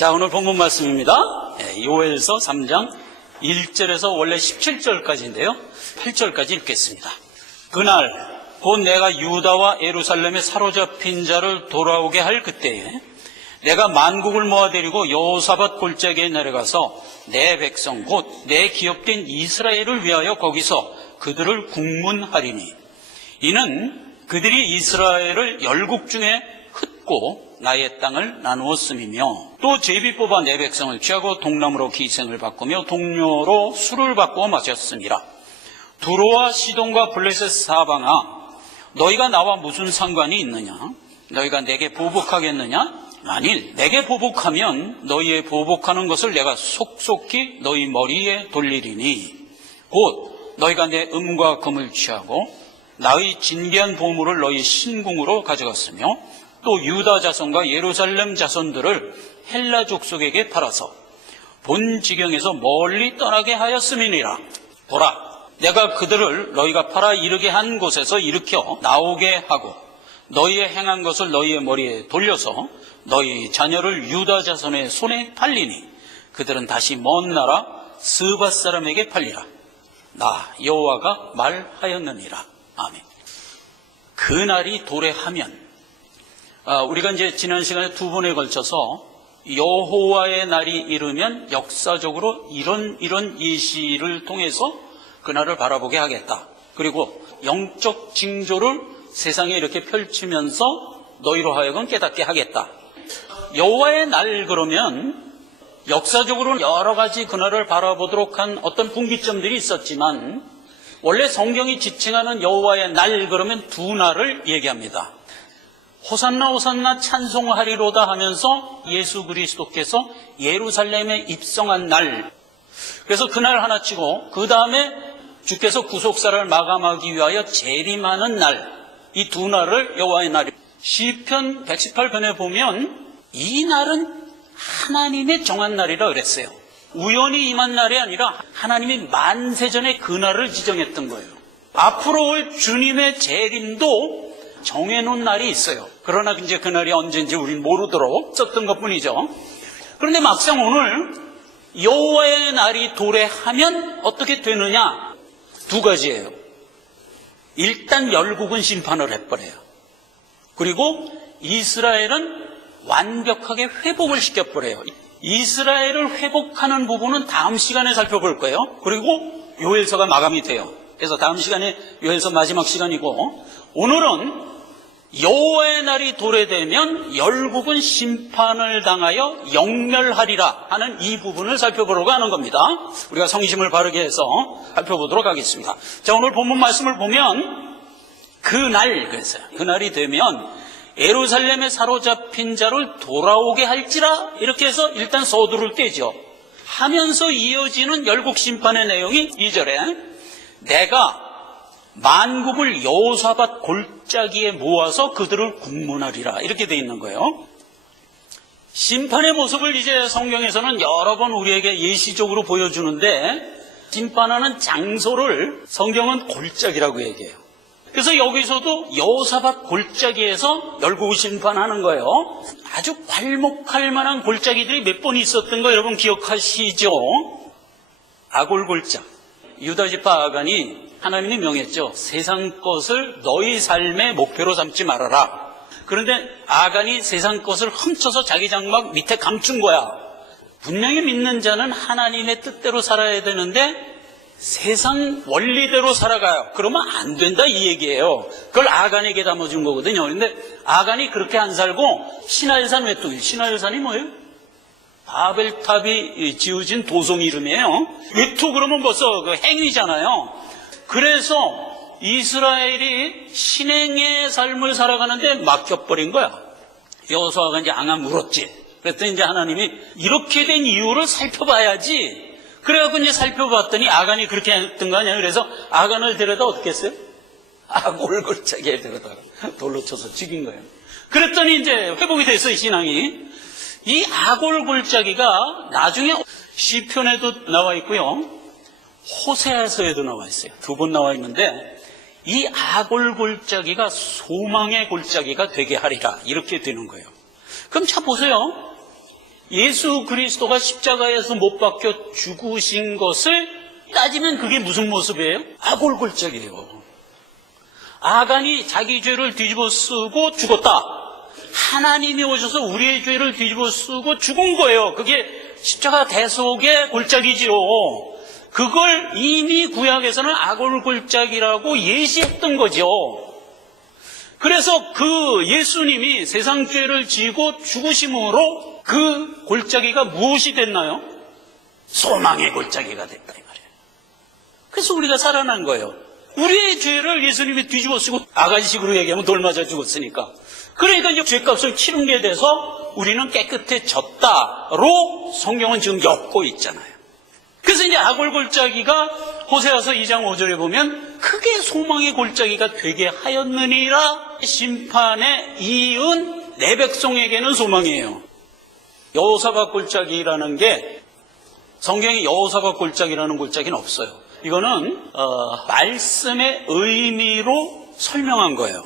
자, 오늘 본문 말씀입니다. 요엘서 3장 1절에서 원래 17절까지인데요. 8절까지 읽겠습니다. 그날 곧 내가 유다와 예루살렘에 사로잡힌 자를 돌아오게 할 그때에 내가 만국을 모아들이고 여호사밧 골짜기에 내려가서 내 백성 곧 내 기업된 이스라엘을 위하여 거기서 그들을 국문하리니 이는 그들이 이스라엘을 열국 중에 흩고 나의 땅을 나누었음이며 또 제비 뽑아 내 백성을 취하고 동남으로 기생을 바꾸며 동료로 술을 바꾸어 마셨음이라. 두로와 시돈과 블레셋 사방아, 너희가 나와 무슨 상관이 있느냐? 너희가 내게 보복하겠느냐? 만일 내게 보복하면 너희의 보복하는 것을 내가 속속히 너희 머리에 돌리리니 곧 너희가 내 음과 금을 취하고 나의 진귀한 보물을 너희 신궁으로 가져갔으며 또 유다 자손과 예루살렘 자손들을 헬라 족속에게 팔아서 본 지경에서 멀리 떠나게 하였음이니라. 보라, 내가 그들을 너희가 팔아 이르게 한 곳에서 일으켜 나오게 하고 너희의 행한 것을 너희의 머리에 돌려서 너희 자녀를 유다 자손의 손에 팔리니 그들은 다시 먼 나라 스밧 사람에게 팔리라. 나 여호와가 말하였느니라. 아멘. 그날이 도래하면 우리가 이제 지난 시간에 두 번에 걸쳐서 여호와의 날이 이르면 역사적으로 이런 예시를 통해서 그날을 바라보게 하겠다. 그리고 영적 징조를 세상에 이렇게 펼치면서 너희로 하여금 깨닫게 하겠다. 여호와의 날 그러면 역사적으로 여러 가지 그날을 바라보도록 한 어떤 분기점들이 있었지만 원래 성경이 지칭하는 여호와의 날 그러면 두 날을 얘기합니다. 호산나 호산나 찬송하리로다 하면서 예수 그리스도께서 예루살렘에 입성한 날, 그래서 그날 하나 치고 그 다음에 주께서 구속사를 마감하기 위하여 재림하는 날, 이 두 날을 여호와의 날이. 시편 118편에 보면 이 날은 하나님의 정한 날이라 그랬어요. 우연히 임한 날이 아니라 하나님이 만세전에 그 날을 지정했던 거예요. 앞으로 올 주님의 재림도 정해놓은 날이 있어요. 그러나 이제 그 날이 언제인지 우리는 모르도록 썼던 것뿐이죠. 그런데 막상 오늘 여호와의 날이 도래하면 어떻게 되느냐? 두 가지예요. 일단 열국은 심판을 해버려요. 그리고 이스라엘은 완벽하게 회복을 시켜버려요. 이스라엘을 회복하는 부분은 다음 시간에 살펴볼 거예요. 그리고 요엘서가 마감이 돼요. 그래서 다음 시간에 요엘서 마지막 시간이고, 오늘은 여호와의 날이 도래되면 열국은 심판을 당하여 영멸하리라 하는 이 부분을 살펴보려고 하는 겁니다. 우리가 성심을 바르게 해서 살펴보도록 하겠습니다. 자, 오늘 본문 말씀을 보면 그랬어요. 그날이 되면 예루살렘에 사로잡힌 자를 돌아오게 할지라, 이렇게 해서 일단 서두를 떼죠. 하면서 이어지는 열국 심판의 내용이 2절에 내가 만국을 여호사밧 골짜기에 모아서 그들을 국문하리라, 이렇게 돼 있는 거예요. 심판의 모습을 이제 성경에서는 여러 번 우리에게 예시적으로 보여주는데, 심판하는 장소를 성경은 골짜기라고 얘기해요. 그래서 여기서도 여호사밧 골짜기에서 열국을 심판하는 거예요. 아주 괄목할 만한 골짜기들이 몇 번 있었던 거 여러분 기억하시죠? 아골 골짜. 유다 지파 아간이 하나님이 명했죠. 세상 것을 너희 삶의 목표로 삼지 말아라. 그런데 아간이 세상 것을 훔쳐서 자기 장막 밑에 감춘 거야. 분명히 믿는 자는 하나님의 뜻대로 살아야 되는데 세상 원리대로 살아가요. 그러면 안 된다, 이 얘기예요. 그걸 아간에게 담아준 거거든요. 그런데 아간이 그렇게 안 살고 시나일산 외톨이, 시나일산이 뭐예요? 바벨탑이 지어진 도성 이름이에요. 외투 그러면 벌써 그 행위잖아요. 그래서 이스라엘이 신행의 삶을 살아가는데 막혀버린 거야. 여호수아가 이제 앙아 물었지. 그랬더니 이제 하나님이 이렇게 된 이유를 살펴봐야지. 그래갖고 이제 살펴봤더니 아간이 그렇게 했던 거 아니에요. 그래서 아간을 데려다 어떻게 했어요? 아골 골짜기에 데려다가 돌로 쳐서 죽인 거예요. 그랬더니 이제 회복이 됐어요, 신앙이. 이 아골 골짜기가 나중에 시편에도 나와 있고요, 호세아서에도 나와 있어요. 두 번 나와 있는데, 이 아골 골짜기가 소망의 골짜기가 되게 하리라, 이렇게 되는 거예요. 그럼 자 보세요. 예수 그리스도가 십자가에서 못 박혀 죽으신 것을 따지면 그게 무슨 모습이에요? 아골골짝이에요. 아간이 자기 죄를 뒤집어 쓰고 죽었다. 하나님이 오셔서 우리의 죄를 뒤집어 쓰고 죽은 거예요. 그게 십자가 대속의 골짜기지요. 그걸 이미 구약에서는 아골골짝이라고 예시했던 거죠. 그래서 그 예수님이 세상 죄를 지고 죽으심으로 그 골짜기가 무엇이 됐나요? 소망의 골짜기가 됐다 이 말이에요. 그래서 우리가 살아난 거예요. 우리의 죄를 예수님이 뒤집어 쓰고 아간식으로 얘기하면 돌 맞아 죽었으니까. 그러니까 이제 죄값을 치른 게 돼서 우리는 깨끗해졌다로 성경은 지금 엮고 있잖아요. 그래서 이제 아골골짜기가 호세아서 2장 5절에 보면 크게 소망의 골짜기가 되게 하였느니라. 심판에 이은 내 백성에게는 소망이에요. 여호사밧 골짜기라는 게 성경에 여호사밧 골짜기라는 골짜기는 없어요. 이거는 말씀의 의미로 설명한 거예요.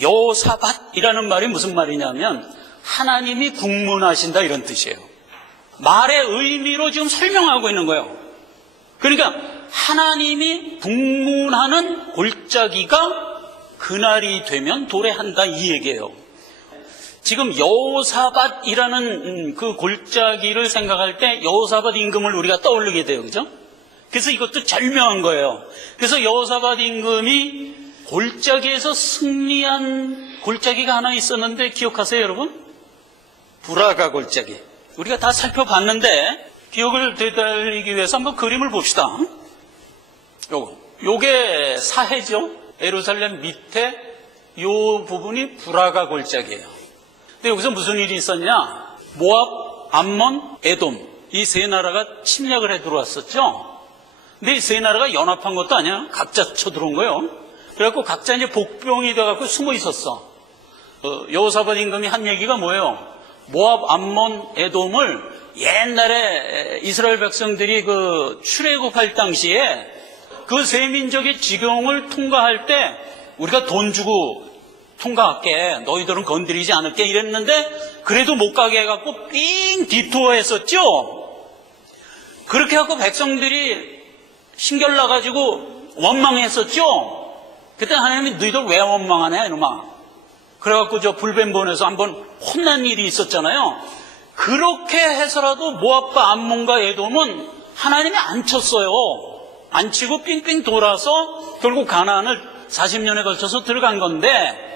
여호사밧이라는 말이 무슨 말이냐면 하나님이 국문하신다 이런 뜻이에요. 말의 의미로 지금 설명하고 있는 거예요. 그러니까 하나님이 국문하는 골짜기가 그날이 되면 도래한다 이 얘기예요. 지금 여호사밧이라는 그 골짜기를 생각할 때 여호사밧 임금을 우리가 떠올리게 돼요. 그죠? 그래서 이것도 절묘한 거예요. 그래서 여호사밧 임금이 골짜기에서 승리한 골짜기가 하나 있었는데 기억하세요 여러분? 브라가 골짜기. 우리가 다 살펴봤는데 기억을 되살리기 위해서 한번 그림을 봅시다. 요게 사해죠. 예루살렘 밑에 요 부분이 브라가 골짜기예요. 근데 여기서 무슨 일이 있었냐? 모압, 암몬, 에돔 이 세 나라가 침략을 해 들어왔었죠. 근데 이 세 나라가 연합한 것도 아니야. 각자 쳐들어온 거예요. 그래갖고 각자 이제 복병이 돼갖고 숨어 있었어. 여호사밧 임금이 한 얘기가 뭐예요? 모압, 암몬, 에돔을 옛날에 이스라엘 백성들이 그 출애굽할 당시에 그 세 민족의 지경을 통과할 때 우리가 돈 주고 통과할게, 너희들은 건드리지 않을게 이랬는데 그래도 못 가게 해갖고 삥 디토어했었죠. 그렇게 해갖고 백성들이 신결 나가지고 원망했었죠. 그때 하나님이 너희들 왜 원망하냐 이놈아. 그래갖고 저 불뱀본에서 한번 혼난 일이 있었잖아요. 그렇게 해서라도 모압과 암몬과 에돔은 하나님이 안 쳤어요. 안 치고 삥삥 돌아서 결국 가나안을 40년에 걸쳐서 들어간 건데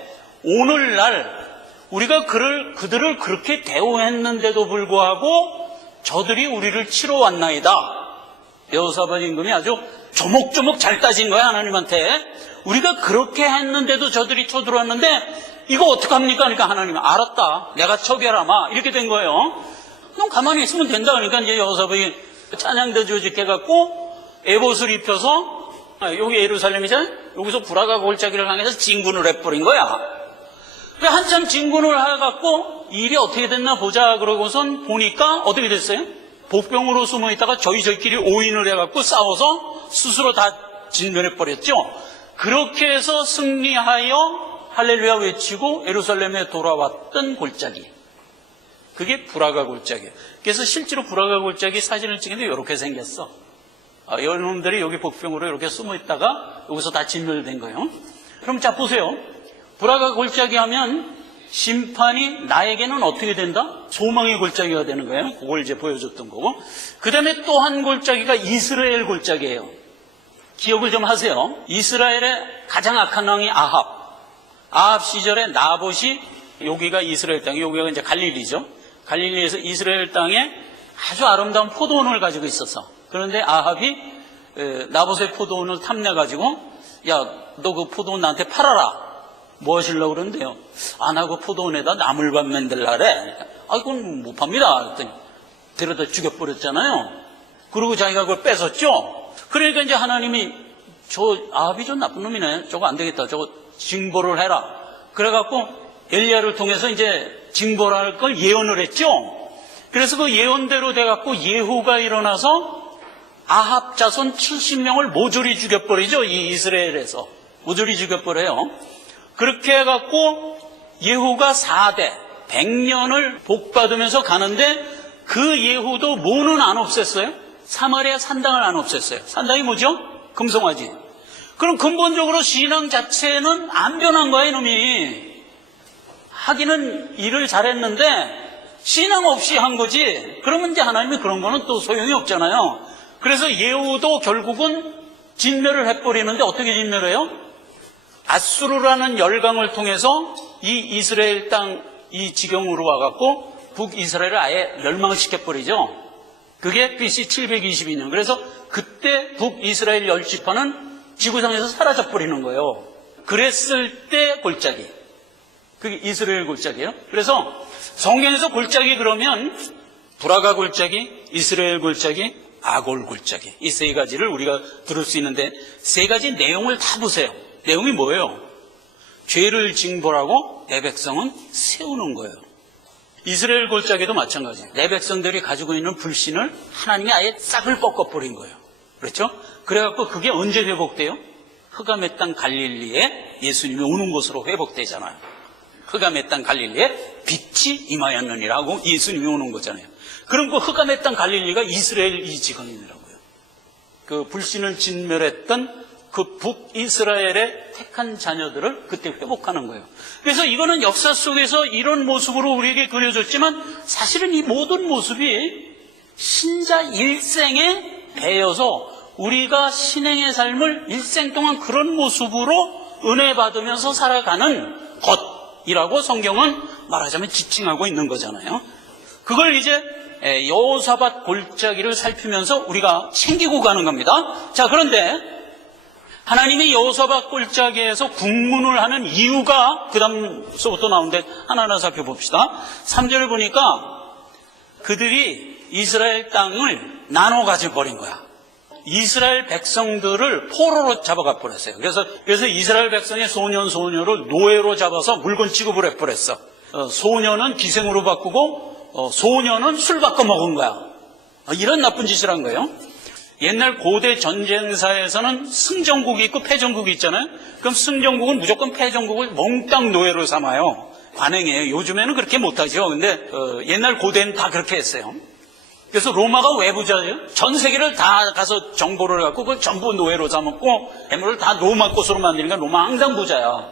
오늘날 우리가 그들을 그렇게 대우했는데도 불구하고 저들이 우리를 치러 왔나이다. 여호사밧 임금이 아주 조목조목 잘 따진 거야 하나님한테. 우리가 그렇게 했는데도 저들이 쳐들어왔는데 이거 어떡합니까? 그러니까 하나님이 알았다. 내가 처결하마. 이렇게 된 거예요. 그럼 가만히 있으면 된다. 그러니까 이제 여호사밧이 찬양대 조직해 갖고 에봇을 입혀서 여기 예루살렘이잖아요. 여기서 브라가 골짜기를 향해서 진군을 해버린 거야. 그러니까 한참 진군을 해갖고 일이 어떻게 됐나 보자 그러고선 보니까 어떻게 됐어요? 복병으로 숨어 있다가 저희끼리 오인을 해갖고 싸워서 스스로 다 진멸해버렸죠. 그렇게 해서 승리하여 할렐루야 외치고 예루살렘에 돌아왔던 골짜기. 그게 브라가 골짜기예요. 그래서 실제로 브라가 골짜기 사진을 찍는데 이렇게 생겼어. 여러분들이 여기 복병으로 이렇게 숨어 있다가 여기서 다 진멸된 거예요. 그럼 자 보세요. 브라가 골짜기 하면 심판이 나에게는 어떻게 된다? 소망의 골짜기가 되는 거예요. 그걸 이제 보여줬던 거고. 그 다음에 또 한 골짜기가 이스라엘 골짜기예요. 기억을 좀 하세요. 이스라엘의 가장 악한 왕이 아합 시절에 나봇이 여기가 이스라엘 땅, 여기가 이제 갈릴리죠. 갈릴리에서 이스라엘 땅에 아주 아름다운 포도원을 가지고 있었어. 그런데 아합이 나봇의 포도원을 탐내가지고 야, 너 그 포도원 나한테 팔아라. 뭐 하시려고 그러는데요? 나 그 포도원에다 나물밥 만들라래. 그건 못 팝니다. 그랬더니 데려다 죽여버렸잖아요. 그리고 자기가 그걸 뺏었죠. 그러니까 이제 하나님이 저 아합이 좀 나쁜 놈이네. 저거 안 되겠다. 저거 징벌을 해라. 그래갖고 엘리야를 통해서 이제 징벌을 할 걸 예언을 했죠. 그래서 그 예언대로 돼갖고 예후가 일어나서 아합 자손 70명을 모조리 죽여버리죠. 이 이스라엘에서 모조리 죽여버려요. 그렇게 해갖고 예후가 4대 100년을 복받으면서 가는데 그 예후도 뭐는 안 없앴어요? 사마리아 산당을 안 없앴어요. 산당이 뭐죠? 금송아지. 그럼 근본적으로 신앙 자체는 안 변한 거야, 이놈이. 하기는 일을 잘했는데 신앙 없이 한 거지. 그러면 이제 하나님이 그런 거는 또 소용이 없잖아요. 그래서 예후도 결국은 진멸을 해버리는데 어떻게 진멸해요? 아수르라는 열강을 통해서 이 이스라엘 땅 이 지경으로 와갖고 북이스라엘을 아예 멸망을 시켜버리죠. 그게 BC 722년. 그래서 그때 북이스라엘 10지파는 지구상에서 사라져버리는 거예요. 그랬을 때 골짜기. 그게 이스라엘 골짜기예요. 그래서 성경에서 골짜기 그러면 브라가 골짜기, 이스라엘 골짜기, 아골 골짜기. 이 세 가지를 우리가 들을 수 있는데 세 가지 내용을 다 보세요. 내용이 뭐예요? 죄를 징벌하고 내 백성은 세우는 거예요. 이스라엘 골짜기도 마찬가지예요. 내 백성들이 가지고 있는 불신을 하나님이 아예 싹을 꺾어버린 거예요. 그렇죠? 그래갖고 그게 언제 회복돼요? 흑암의 땅 갈릴리에 예수님이 오는 곳으로 회복되잖아요. 흑암의 땅 갈릴리에 빛이 임하였느니라고 예수님이 오는 거잖아요. 그럼 그 흑암의 땅 갈릴리가 이스라엘 이 지방이라고요. 그 불신을 진멸했던 그 북이스라엘의 택한 자녀들을 그때 회복하는 거예요. 그래서 이거는 역사 속에서 이런 모습으로 우리에게 그려졌지만 사실은 이 모든 모습이 신자 일생에 배어서 우리가 신행의 삶을 일생 동안 그런 모습으로 은혜 받으면서 살아가는 것이라고 성경은 말하자면 지칭하고 있는 거잖아요. 그걸 이제 여호사밧 골짜기를 살피면서 우리가 챙기고 가는 겁니다. 자, 그런데 하나님이 여호사밧 골짜기에서 국문을 하는 이유가 그 다음서부터 나오는데 하나하나 살펴봅시다. 3절을 보니까 그들이 이스라엘 땅을 나눠 가져버린 거야. 이스라엘 백성들을 포로로 잡아가 버렸어요. 그래서 이스라엘 백성의 소년을 노예로 잡아서 물건 취급을 해버렸어. 소년은 기생으로 바꾸고 소년은 술 바꿔 먹은 거야. 이런 나쁜 짓을 한 거예요. 옛날 고대 전쟁사에서는 승전국이 있고 패전국이 있잖아요. 그럼 승전국은 무조건 패전국을 몽땅 노예로 삼아요. 관행이에요. 요즘에는 그렇게 못하죠. 근데 옛날 고대는 다 그렇게 했어요. 그래서 로마가 왜 부자예요? 전 세계를 다 가서 정보를 갖고 그걸 전부 노예로 삼았고 애물을 다 로마 것으로 만드니까 로마 항상 부자야.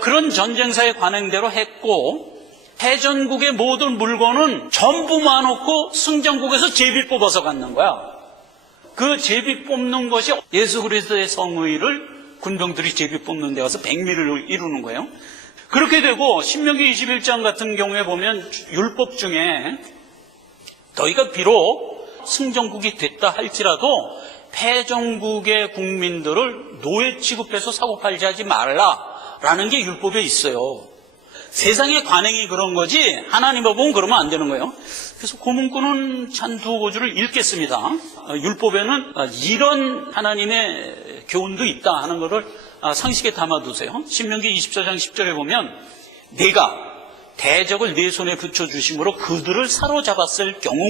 그런 전쟁사의 관행대로 했고 패전국의 모든 물건은 전부 모아놓고 승전국에서 제비 뽑아서 갖는 거야. 그 제비 뽑는 것이 예수 그리스도의 성의를 군병들이 제비 뽑는 데 가서 백미를 이루는 거예요. 그렇게 되고 신명기 21장 같은 경우에 보면 율법 중에 너희가 비록 승전국이 됐다 할지라도 패전국의 국민들을 노예 취급해서 사고팔지 하지 말라라는 게 율법에 있어요. 세상의 관행이 그런 거지 하나님 법은 그러면 안 되는 거예요. 그래서 고문꾼은 찬두고주를 읽겠습니다. 율법에는 이런 하나님의 교훈도 있다 하는 것을 상식에 담아두세요. 신명기 24장 10절에 보면 내가 대적을 네 손에 붙여주심으로 그들을 사로잡았을 경우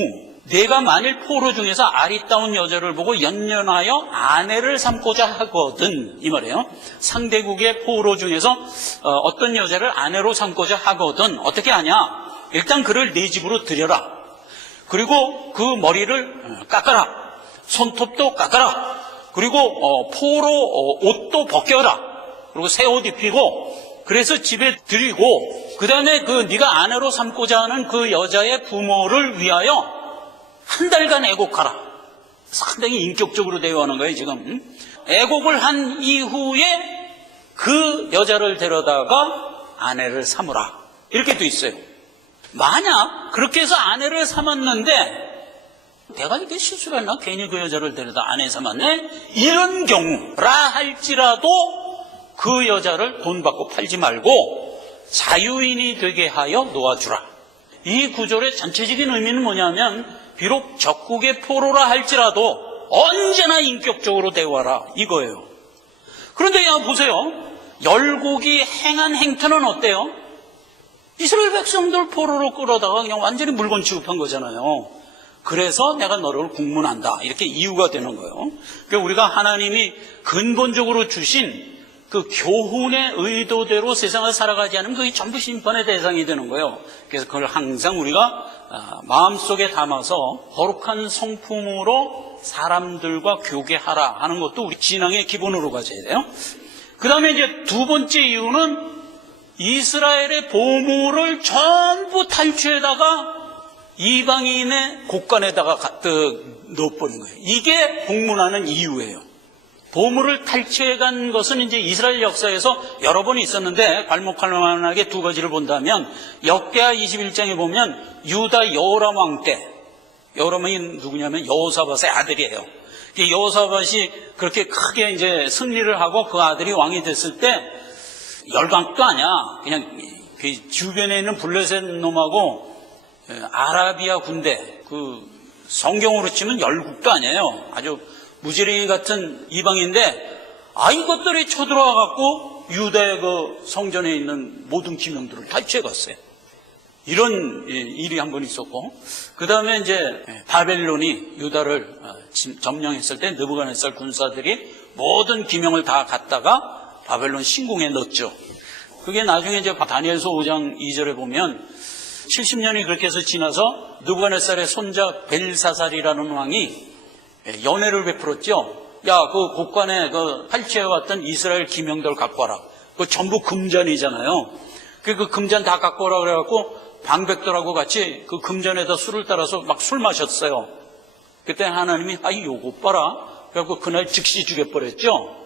내가 만일 포로 중에서 아리따운 여자를 보고 연연하여 아내를 삼고자 하거든 이 말이에요. 상대국의 포로 중에서 어떤 여자를 아내로 삼고자 하거든 어떻게 하냐? 일단 그를 네 집으로 들여라. 그리고 그 머리를 깎아라. 손톱도 깎아라. 그리고 포로 옷도 벗겨라. 그리고 새 옷 입히고 그래서 집에 들이고 그 다음에 네가 아내로 삼고자 하는 그 여자의 부모를 위하여 한 달간 애곡하라. 상당히 인격적으로 대화하는 거예요 지금. 애곡을 한 이후에 그 여자를 데려다가 아내를 삼으라. 이렇게 돼 있어요. 만약 그렇게 해서 아내를 삼았는데 내가 이렇게 실수를 했나? 괜히 그 여자를 데려다 아내 삼았네? 이런 경우라 할지라도 그 여자를 돈 받고 팔지 말고 자유인이 되게 하여 놓아주라. 이 구절의 전체적인 의미는 뭐냐면 비록 적국의 포로라 할지라도 언제나 인격적으로 대화라 이거예요. 그런데 보세요. 열국이 행한 행태는 어때요? 이스라엘 백성들 포로로 끌어다가 그냥 완전히 물건 취급한 거잖아요. 그래서 내가 너를 국문한다 이렇게 이유가 되는 거예요. 그러니까 우리가 하나님이 근본적으로 주신 그 교훈의 의도대로 세상을 살아가지 않으면 그게 전부 심판의 대상이 되는 거예요. 그래서 그걸 항상 우리가 마음속에 담아서 거룩한 성품으로 사람들과 교계하라 하는 것도 우리 신앙의 기본으로 가져야 돼요. 그 다음에 이제 두 번째 이유는 이스라엘의 보물을 전부 탈취해다가 이방인의 곳간에다가 가득 넣어버린 거예요. 이게 복문하는 이유예요. 보물을 탈취해간 것은 이제 이스라엘 역사에서 여러 번 있었는데 괄목할 만하게 두 가지를 본다면 역대하 21장에 보면 유다 여호람 왕 때, 여호람이 누구냐면 여호사밧의 아들이에요. 여호사밧이 그렇게 크게 이제 승리를 하고 그 아들이 왕이 됐을 때 열강도 아니야. 그냥 그 주변에 있는 블레셋 놈하고 아라비아 군대, 그 성경으로 치면 열국도 아니에요. 아주 무지랭이 같은 이방인데 이것들이 쳐들어와 갖고 유다의 그 성전에 있는 모든 기명들을 탈취해 갔어요. 이런 일이 한 번 있었고, 그 다음에 이제 바벨론이 유다를 점령했을 때 느부갓네살 군사들이 모든 기명을 다 갖다가 바벨론 신궁에 넣었죠. 그게 나중에 이제 다니엘서 5장 2절에 보면 70년이 그렇게 해서 지나서 느부갓네살의 손자 벨사살이라는 왕이 연회를 베풀었죠. 야, 그 곳간에 그 탈취해왔던 이스라엘 기명들 갖고 와라. 그 전부 금잔이잖아요. 그 금잔 다 갖고 오라 그래갖고 방백들하고 같이 그 금잔에다 술을 따라서 막 술 마셨어요. 그때 하나님이 요거 봐라. 그래갖고 그날 즉시 죽여버렸죠.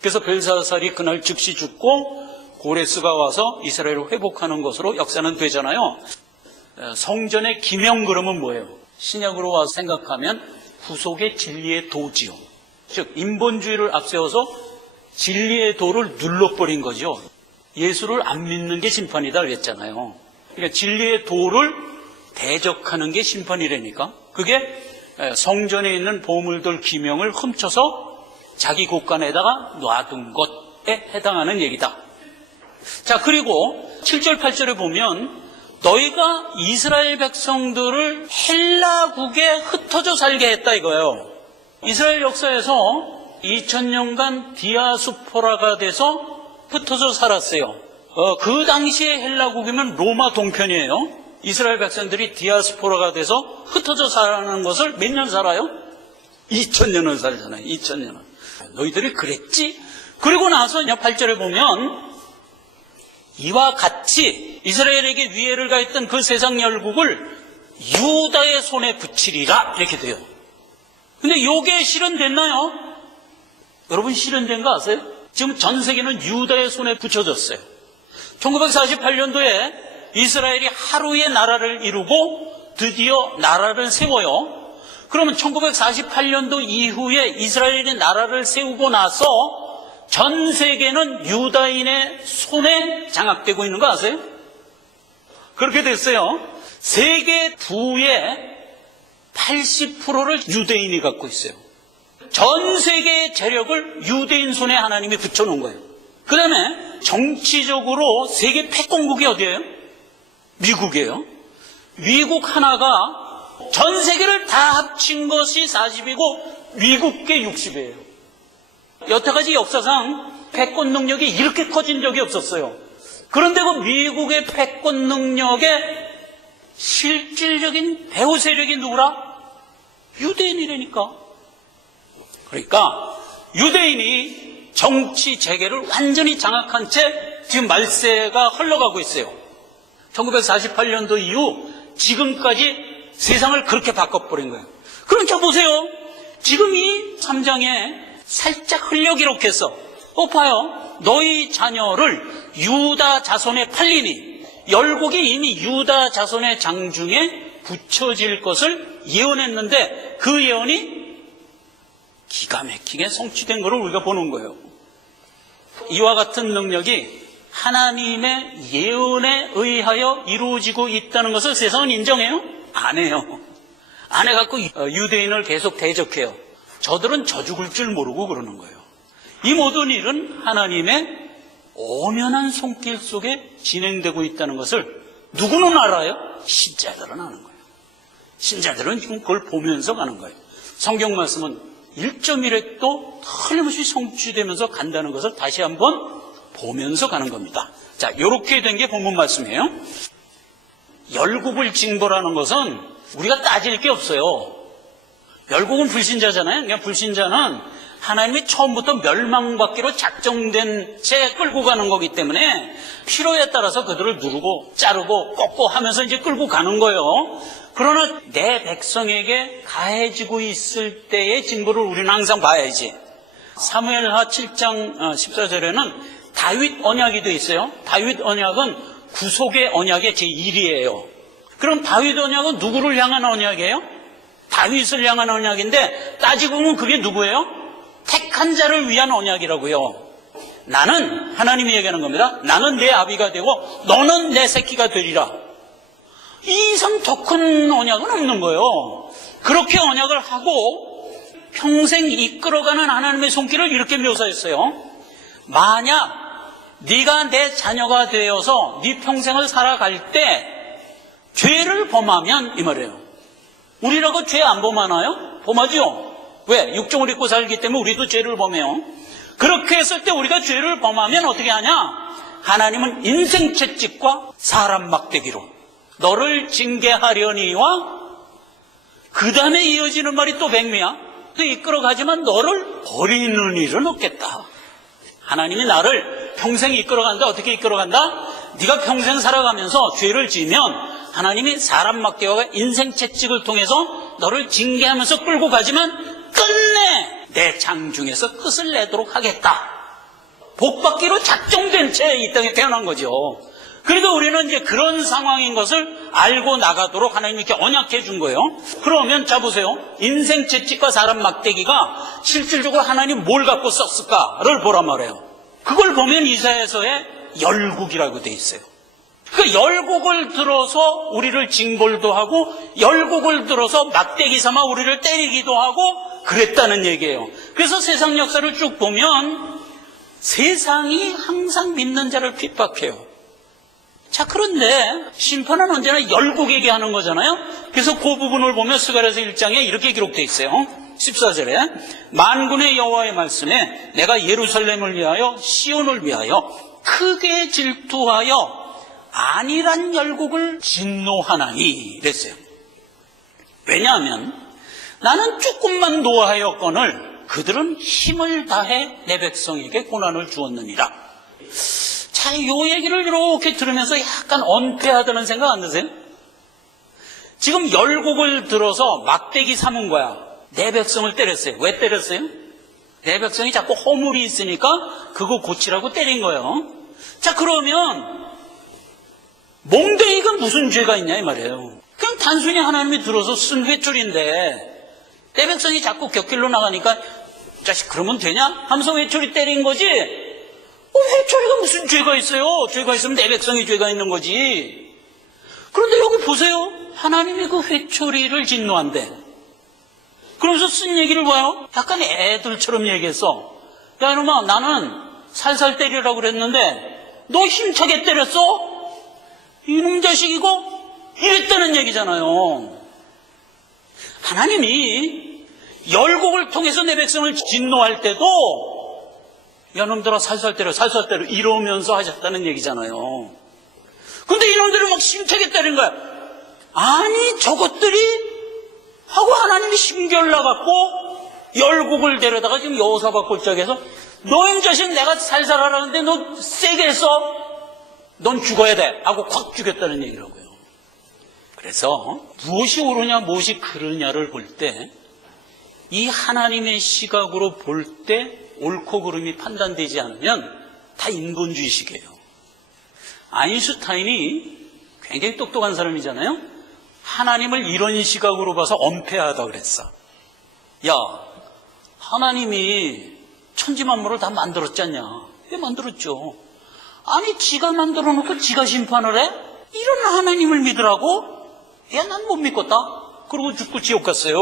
그래서 벨사살이 그날 즉시 죽고 고레스가 와서 이스라엘을 회복하는 것으로 역사는 되잖아요. 성전의 기명 그러면 뭐예요? 신약으로 와서 생각하면 구속의 진리의 도지요. 즉 인본주의를 앞세워서 진리의 도를 눌러버린 거죠. 예수를 안 믿는 게 심판이다 그랬잖아요. 그러니까 진리의 도를 대적하는 게 심판이라니까. 그게 성전에 있는 보물들 기명을 훔쳐서 자기 곳간에다가 놔둔 것에 해당하는 얘기다. 자, 그리고 7절 8절에 보면 너희가 이스라엘 백성들을 헬라국에 흩어져 살게 했다 이거예요. 이스라엘 역사에서 2000년간 디아스포라가 돼서 흩어져 살았어요. 그 당시에 헬라국이면 로마 동편이에요. 이스라엘 백성들이 디아스포라가 돼서 흩어져 사는 것을 몇 년 살아요? 2000년을 살잖아요. 2000년을. 너희들이 그랬지? 그리고 나서 8절에 보면 이와 같이 이스라엘에게 위해를 가했던 그 세상 열국을 유다의 손에 붙이리라 이렇게 돼요. 근데 이게 실현됐나요? 여러분 실현된 거 아세요? 지금 전 세계는 유다의 손에 붙여졌어요. 1948년도에 이스라엘이 하루에 나라를 이루고 드디어 나라를 세워요. 그러면 1948년도 이후에 이스라엘이 나라를 세우고 나서 전 세계는 유다인의 손에 장악되고 있는 거 아세요? 그렇게 됐어요. 세계 부의 80%를 유대인이 갖고 있어요. 전 세계의 재력을 유대인 손에 하나님이 붙여놓은 거예요. 그 다음에 정치적으로 세계 패권국이 어디예요? 미국이에요. 미국 하나가 전 세계를 다 합친 것이 40이고 미국계 60이에요. 여태까지 역사상 패권 능력이 이렇게 커진 적이 없었어요. 그런데 그 미국의 패권 능력의 실질적인 배후 세력이 누구라? 유대인이라니까. 그러니까 유대인이 정치 재계를 완전히 장악한 채 지금 말세가 흘러가고 있어요. 1948년도 이후 지금까지 세상을 그렇게 바꿔버린 거예요. 그러니까 보세요. 지금 이 3장에 살짝 흘려 기록해서 봐요. 너희 자녀를 유다 자손에 팔리니 열국이 이미 유다 자손의 장중에 붙여질 것을 예언했는데 그 예언이 기가 막히게 성취된 것을 우리가 보는 거예요. 이와 같은 능력이 하나님의 예언에 의하여 이루어지고 있다는 것을 세상은 인정해요? 안 해요. 안 해갖고 유대인을 계속 대적해요. 저들은 저 죽을 줄 모르고 그러는 거예요. 이 모든 일은 하나님의 오면한 손길 속에 진행되고 있다는 것을 누구는 알아요? 신자들은 아는 거예요. 신자들은 지금 그걸 보면서 가는 거예요. 성경 말씀은 1.1획도 틀림없이 성취되면서 간다는 것을 다시 한번 보면서 가는 겁니다. 자, 이렇게 된 게 본문 말씀이에요. 열국을 징벌하는 것은 우리가 따질 게 없어요. 열국은 불신자잖아요. 그러니까 불신자는 하나님이 처음부터 멸망받기로 작정된 채 끌고 가는 거기 때문에 필요에 따라서 그들을 누르고 자르고 꺾고 하면서 이제 끌고 가는 거예요. 그러나 내 백성에게 가해지고 있을 때의 징벌을 우리는 항상 봐야지. 사무엘하 7장 14절에는 다윗 언약이 돼 있어요. 다윗 언약은 구속의 언약의 제1이에요. 그럼 다윗 언약은 누구를 향한 언약이에요? 다윗을 향한 언약인데 따지고 보면 그게 누구예요? 택한 자를 위한 언약이라고요. 나는, 하나님이 얘기하는 겁니다. 나는 내 아비가 되고 너는 내 새끼가 되리라. 이 이상 더 큰 언약은 없는 거예요. 그렇게 언약을 하고 평생 이끌어가는 하나님의 손길을 이렇게 묘사했어요. 만약 네가 내 자녀가 되어서 네 평생을 살아갈 때 죄를 범하면, 이 말이에요. 우리라고 죄 안 범하나요? 범하죠. 왜? 육종을 입고 살기 때문에 우리도 죄를 범해요. 그렇게 했을 때 우리가 죄를 범하면 어떻게 하냐? 하나님은 인생 채찍과 사람 막대기로 너를 징계하려니와 그 다음에 이어지는 말이 또 백미야. 또 이끌어가지만 너를 버리는 일은 없겠다. 하나님이 나를 평생 이끌어간다. 어떻게 이끌어간다? 네가 평생 살아가면서 죄를 지으면 하나님이 사람 막대기와 인생 채찍을 통해서 너를 징계하면서 끌고 가지만 끝내 내 장중에서 끝을 내도록 하겠다. 복받기로 작정된 채 이 땅에 태어난 거죠. 그러니까 우리는 이제 그런 상황인 것을 알고 나가도록 하나님이 이렇게 언약해 준 거예요. 그러면 자 보세요. 인생 채찍과 사람 막대기가 실질적으로 하나님 뭘 갖고 썼을까를 보란 말이에요. 그걸 보면 이사야서에 열국이라고 돼 있어요. 그 열국을 들어서 우리를 징벌도 하고 열국을 들어서 막대기 삼아 우리를 때리기도 하고 그랬다는 얘기예요. 그래서 세상 역사를 쭉 보면 세상이 항상 믿는 자를 핍박해요. 자, 그런데 심판은 언제나 열국에게 하는 거잖아요. 그래서 그 부분을 보면 스가랴서 1장에 이렇게 기록되어 있어요. 14절에 만군의 여호와의 말씀에 내가 예루살렘을 위하여 시온을 위하여 크게 질투하여 안일한 열국을 진노하나니 그랬어요. 왜냐하면 나는 조금만 노하였거늘 그들은 힘을 다해 내 백성에게 고난을 주었느니라. 자, 이 얘기를 이렇게 들으면서 약간 언짢다는 생각 안 드세요? 지금 열국을 들어서 막대기 삼은 거야. 내 백성을 때렸어요. 왜 때렸어요? 내 백성이 자꾸 허물이 있으니까 그거 고치라고 때린 거예요. 자, 그러면 몽둥이가 무슨 죄가 있냐 이 말이에요. 그냥 단순히 하나님이 들어서 쓴 회초리인데 내 백성이 자꾸 곁길로 나가니까 자식 그러면 되냐? 하면서 회초리 때린 거지. 회초리가 무슨 죄가 있어요? 죄가 있으면 내 백성이 죄가 있는 거지. 그런데 여기 보세요. 하나님이 그 회초리를 진노한대. 그러면서 쓴 얘기를 봐요. 약간 애들처럼 얘기했어. 야 이놈아, 나는 살살 때리라고 그랬는데 너 힘차게 때렸어? 이놈 자식이고 이랬다는 얘기잖아요. 하나님이 열국을 통해서 내 백성을 진노할 때도 야 놈들아 살살 때려 이러면서 하셨다는 얘기잖아요. 근데 이놈들을 막 힘차게 때린 거야. 아니 저것들이 하고 하나님이 심결 나갖고 열국을 데려다가 지금 여호사밧 골짜기에서 너희 자식 내가 살살 하라는데 너 세게 했어? 넌 죽어야 돼 하고 확 죽였다는 얘기라고요. 그래서 무엇이 옳으냐 무엇이 그르냐를 볼 때 이 하나님의 시각으로 볼 때 옳고 그름이 판단되지 않으면 다 인본주의식이에요. 아인슈타인이 굉장히 똑똑한 사람이잖아요. 하나님을 이런 시각으로 봐서 엄폐하다 그랬어. 야, 하나님이 천지만물을 다 만들었지 않냐? 왜 만들었죠? 아니 지가 만들어 놓고 지가 심판을 해? 이런 하나님을 믿으라고? 야, 난 못 믿겠다. 그러고 죽고 지옥 갔어요.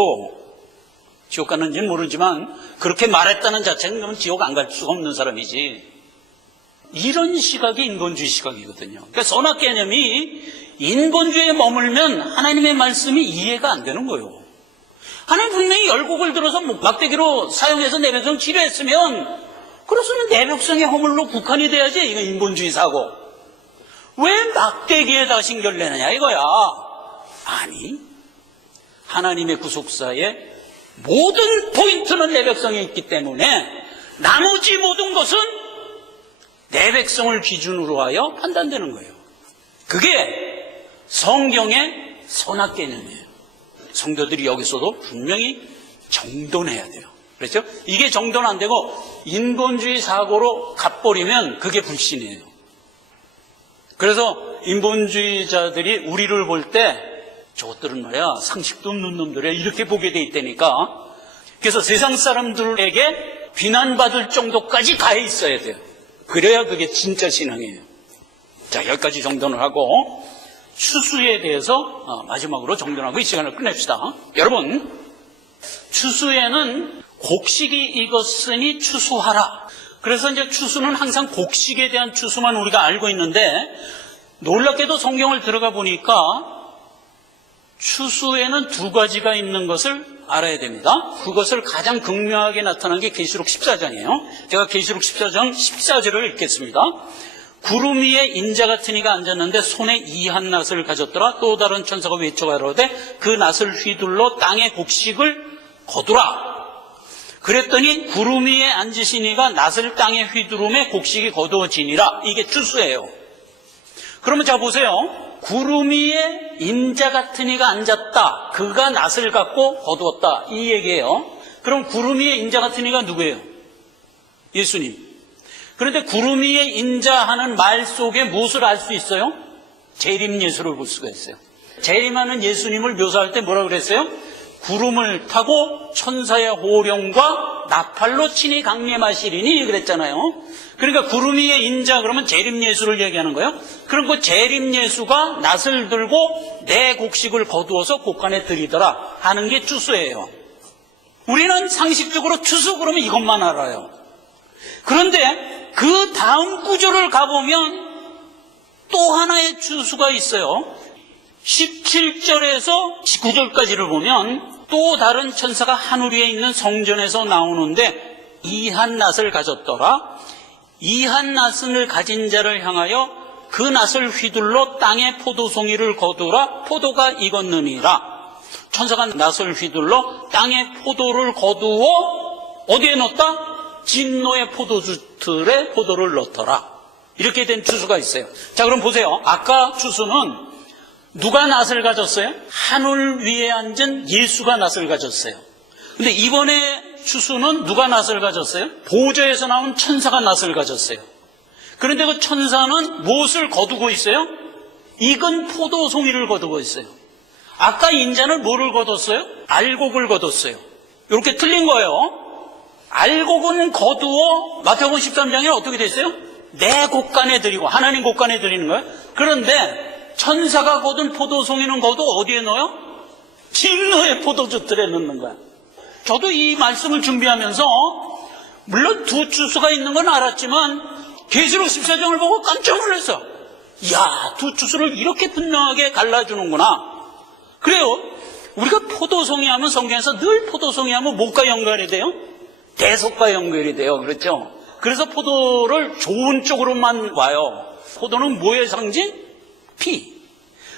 지옥 갔는지는 모르지만 그렇게 말했다는 자체는 그러면 지옥 안 갈 수가 없는 사람이지. 이런 시각이 인본주의 시각이거든요. 그러니까 선악 개념이 인본주의에 머물면 하나님의 말씀이 이해가 안 되는 거예요. 하나님 분명히 열국을 들어서 막대기로 사용해서 내 백성 치료했으면, 그렇으면 내 백성의 허물로 국한이 돼야지. 이건 인본주의 사고. 왜 막대기에다 신결 내느냐 이거야. 아니, 하나님의 구속사에 모든 포인트는 내 백성에 있기 때문에 나머지 모든 것은 내 백성을 기준으로 하여 판단되는 거예요. 그게 성경의 선악 개념이에요. 성도들이 여기서도 분명히 정돈해야 돼요. 그렇죠? 이게 정돈 안 되고 인본주의 사고로 가버리면 그게 불신이에요. 그래서 인본주의자들이 우리를 볼 때 저것들은 말이야 상식도 없는 놈들이야 이렇게 보게 돼 있다니까. 그래서 세상 사람들에게 비난받을 정도까지 가 있어야 돼요. 그래야 그게 진짜 신앙이에요. 자, 여기까지 정돈을 하고 추수에 대해서 마지막으로 정돈하고 이 시간을 끝냅시다. 여러분, 추수에는 곡식이 익었으니 추수하라. 그래서 이제 추수는 항상 곡식에 대한 추수만 우리가 알고 있는데, 놀랍게도 성경을 들어가 보니까 추수에는 두 가지가 있는 것을 알아야 됩니다. 그것을 가장 극명하게 나타난 게 계시록 14장이에요. 제가 계시록 14장 14절을 읽겠습니다. 구름 위에 인자 같은 이가 앉았는데 손에 이한 낫을 가졌더라. 또 다른 천사가 외쳐가로되 그 낫을 휘둘러 땅의 곡식을 거두라. 그랬더니 구름 위에 앉으신 이가 낫을 땅에 휘두르매 곡식이 거두어지니라. 이게 추수예요. 그러면 자 보세요. 구름 위에 인자 같은 이가 앉았다. 그가 낫을 갖고 거두었다. 이 얘기예요. 그럼 구름 위에 인자 같은 이가 누구예요? 예수님. 그런데 구름 위에 인자하는 말 속에 무엇을 알 수 있어요? 재림 예수를 볼 수가 있어요. 재림하는 예수님을 묘사할 때 뭐라고 그랬어요? 구름을 타고 천사의 호령과 나팔로 친히 강림하시리니 그랬잖아요. 그러니까 구름 위에 인자 그러면 재림 예수를 얘기하는 거예요. 그럼 그 재림 예수가 낫을 들고 내 곡식을 거두어서 곡간에 들이더라 하는 게 추수예요. 우리는 상식적으로 추수 그러면 이것만 알아요. 그런데 그 다음 구절을 가보면 또 하나의 추수가 있어요. 17절에서 19절까지를 보면 또 다른 천사가 하늘 위에 있는 성전에서 나오는데 이한 낫을 가졌더라. 이한 낫을 가진 자를 향하여 그 낫을 휘둘러 땅에 포도송이를 거두라. 포도가 익었느니라. 천사가 낫을 휘둘러 땅에 포도를 거두어 어디에 넣었다? 진노의 포도주틀에 포도를 넣더라. 이렇게 된 추수가 있어요. 자, 그럼 보세요. 아까 추수는 누가 낫을 가졌어요? 하늘 위에 앉은 예수가 낫을 가졌어요. 근데 이번에 추수는 누가 낫을 가졌어요? 보좌에서 나온 천사가 낫을 가졌어요. 그런데 그 천사는 무엇을 거두고 있어요? 익은 포도송이를 거두고 있어요. 아까 인자는 뭐를 거뒀어요? 알곡을 거뒀어요. 이렇게 틀린 거예요. 알곡은 거두어 마태복음 13장에 어떻게 됐어요? 내 곡간에 드리고 하나님 곡간에 드리는 거예요. 그런데 천사가 거둔 포도송이는 거두 어디에 넣어요? 진노의 포도주틀에 넣는 거야. 저도 이 말씀을 준비하면서 물론 두 추수가 있는 건 알았지만 계시록 14장을 보고 깜짝 놀랐어. 이야, 두 추수를 이렇게 분명하게 갈라주는구나. 그래요. 우리가 포도송이 하면 성경에서 늘 포도송이 하면 뭐가 연결이 돼요? 대속과 연결이 돼요. 그렇죠? 그래서 포도를 좋은 쪽으로만 와요. 포도는 뭐의 상징? 피.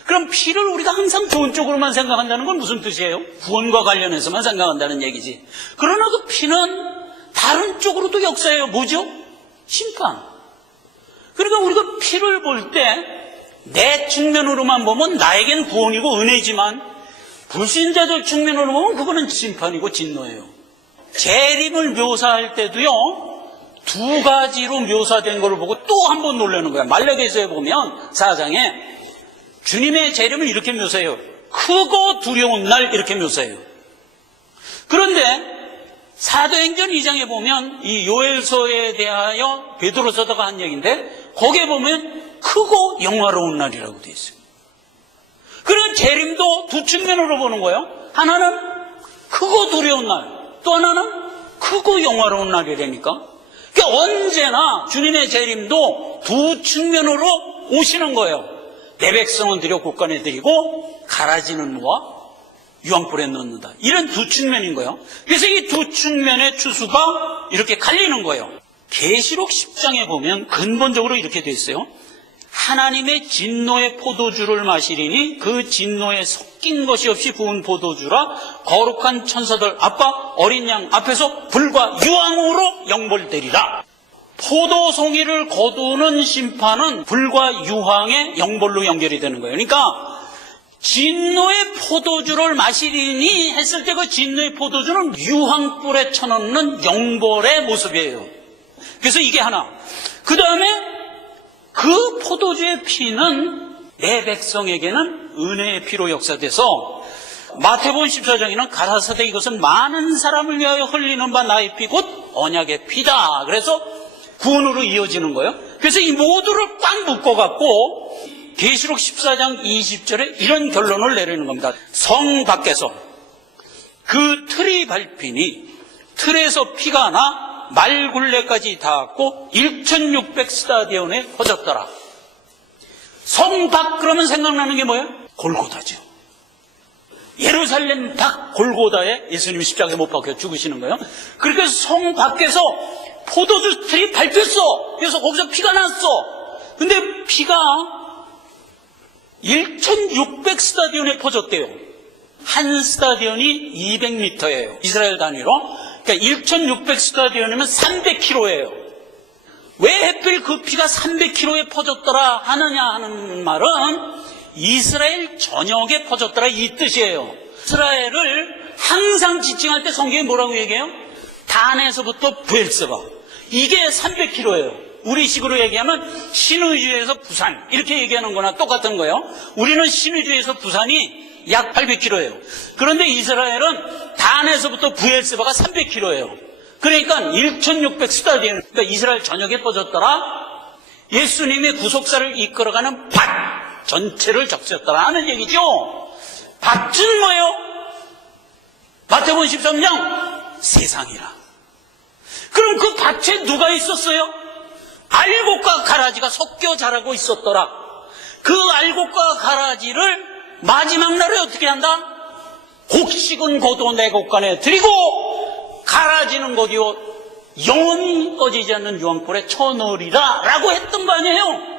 그럼 피를 우리가 항상 좋은 쪽으로만 생각한다는 건 무슨 뜻이에요? 구원과 관련해서만 생각한다는 얘기지. 그러나 그 피는 다른 쪽으로도 역사해요. 뭐죠? 심판. 그러니까 우리가 피를 볼 때 내 측면으로만 보면 나에겐 구원이고 은혜지만 불신자들 측면으로 보면 그거는 심판이고 진노예요. 재림을 묘사할 때도요, 두 가지로 묘사된 걸 보고 또 한 번 놀라는 거야. 말라기서에 보면 4장에 주님의 재림을 이렇게 묘사해요. 크고 두려운 날 이렇게 묘사해요. 그런데 사도행전 2장에 보면 이 요엘서에 대하여 베드로 서다가 한 얘기인데 거기에 보면 크고 영화로운 날이라고 되어 있어요. 그런 재림도 두 측면으로 보는 거예요. 하나는 크고 두려운 날, 또 하나는 크고 영화로운 날이라니까. 그러니까 언제나 주님의 재림도 두 측면으로 오시는 거예요. 내 백성은 드려 곳간에 드리고 가라지는 무와 유황불에 넣는다. 이런 두 측면인 거예요. 그래서 이 두 측면의 추수가 이렇게 갈리는 거예요. 계시록 10장에 보면 근본적으로 이렇게 돼 있어요. 하나님의 진노의 포도주를 마시리니 그 진노에 섞인 것이 없이 부은 포도주라 거룩한 천사들 앞과 어린 양 앞에서 불과 유황으로 영벌되리라. 포도송이를 거두는 심판은 불과 유황의 영벌로 연결이 되는 거예요. 그러니까 진노의 포도주를 마시리니 했을 때 그 진노의 포도주는 유황불에 쳐넣는 영벌의 모습이에요. 그래서 이게 하나. 그 다음에 그 포도주의 피는 내 백성에게는 은혜의 피로 역사돼서 마태복음 14장에는 가라사대 이것은 많은 사람을 위하여 흘리는 바 나의 피 곧 언약의 피다. 그래서 구원으로 이어지는 거예요. 그래서 이 모두를 딱 묶어갖고 계시록 14장 20절에 이런 결론을 내리는 겁니다. 성 밖에서 그 틀이 밟히니 틀에서 피가 나 말굴레까지 닿았고 1600스타디온에 퍼졌더라. 성 밖 그러면 생각나는 게 뭐예요? 골고다죠. 예루살렘 밖 골고다에 예수님이 십자가에 못 박혀 죽으시는 거예요. 그러니까 성 밖에서 포도주 틀이 밟혔어. 그래서 거기서 피가 났어. 근데 피가 1600스타디온에 퍼졌대요. 한 스타디온이 200m예요. 이스라엘 단위로. 그러니까 1600스타디온이면 300km예요. 왜 하필 그 피가 300km에 퍼졌더라 하느냐 하는 말은 이스라엘 전역에 퍼졌더라 이 뜻이에요. 이스라엘을 항상 지칭할 때 성경이 뭐라고 얘기해요? 단에서부터 브엘세바. 이게 300km예요. 우리식으로 얘기하면 신의주에서 부산 이렇게 얘기하는 거나 똑같은 거예요. 우리는 신의주에서 부산이 약 800km예요. 그런데 이스라엘은 단에서부터 브엘세바가 300km예요. 그러니까 1600스타디온, 그러니까 이스라엘 전역에 퍼졌더라. 예수님의 구속사를 이끌어가는 밭 전체를 적셨더라 하는 얘기죠. 밭은 뭐예요? 마태복음 13장 세상이라. 그럼 그 밭에 누가 있었어요? 알곡과 가라지가 섞여 자라고 있었더라. 그 알곡과 가라지를 마지막 날에 어떻게 한다? 곡식은 고도 내 곳간에 드리고 가라지는 곧이요 영원히 꺼지지 않는 유황불에 쳐넣으리라 라고 했던 거 아니에요?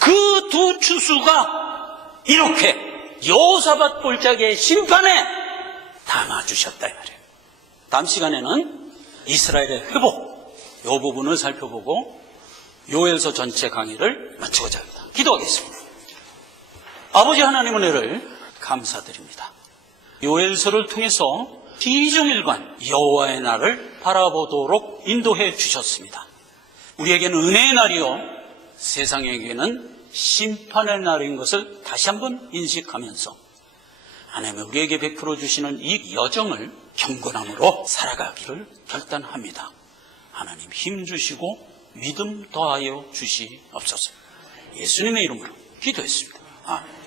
그 두 추수가 이렇게 여호사밧 골짜기의 심판에 담아주셨다 이 말이에요. 다음 시간에는 이스라엘의 회복 이 부분을 살펴보고 요엘서 전체 강의를 마치고자 합니다. 기도하겠습니다. 아버지 하나님 은혜를 감사드립니다. 요엘서를 통해서 비종일관 여호와의 날을 바라보도록 인도해 주셨습니다. 우리에게는 은혜의 날이요 세상에게는 심판의 날인 것을 다시 한번 인식하면서 하나님은 우리에게 베풀어 주시는 이 여정을 경건함으로 살아가기를 결단합니다. 하나님 힘주시고 믿음 더하여 주시옵소서. 예수님의 이름으로 기도했습니다. 아멘.